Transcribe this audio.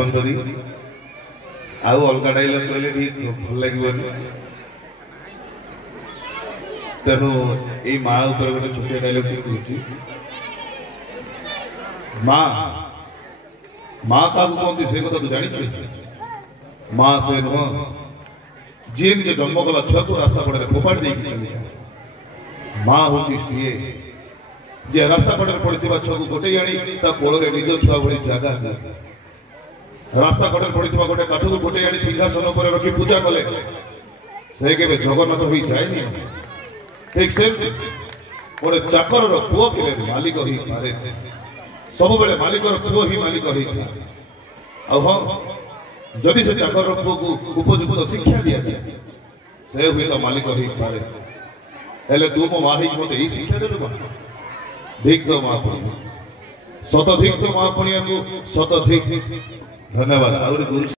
अलग डायलग कहले ठीक भल लगे तेणु ये माँ उपर गोटे छोटिया डायलग कहूँ माँ माँ क्या कहते से कथा तू जानी माँ से नुह जी निजे जन्म कला छुआ को रास्ता कड़े फोपाड़ी देकी चली जाए माँ हूँ सी जे रास्ता कड़े पड़ी छुआ को गोटे आनी कोल निज छुआ भाई जगह रास्ता कड़े पड़ी गोटे काठ को गोटे आनी सिंहासन पर रखी पूजा कले से के जगन्नाथ हो जाए ठीक से गोटे चाकर पुओ के मालिक ही पारे सब बेले मालिकर पुओ ही मालिक ही था हाँ जदि से चाकर पुओ को उपयुक्त शिक्षा दि जाए से हुए तो मालिक ही पारे हेले तू मो माँ मत यही शिक्षा देलु धिक तो माँ शतधिक तो माँ को शतधिक धन्यवाद।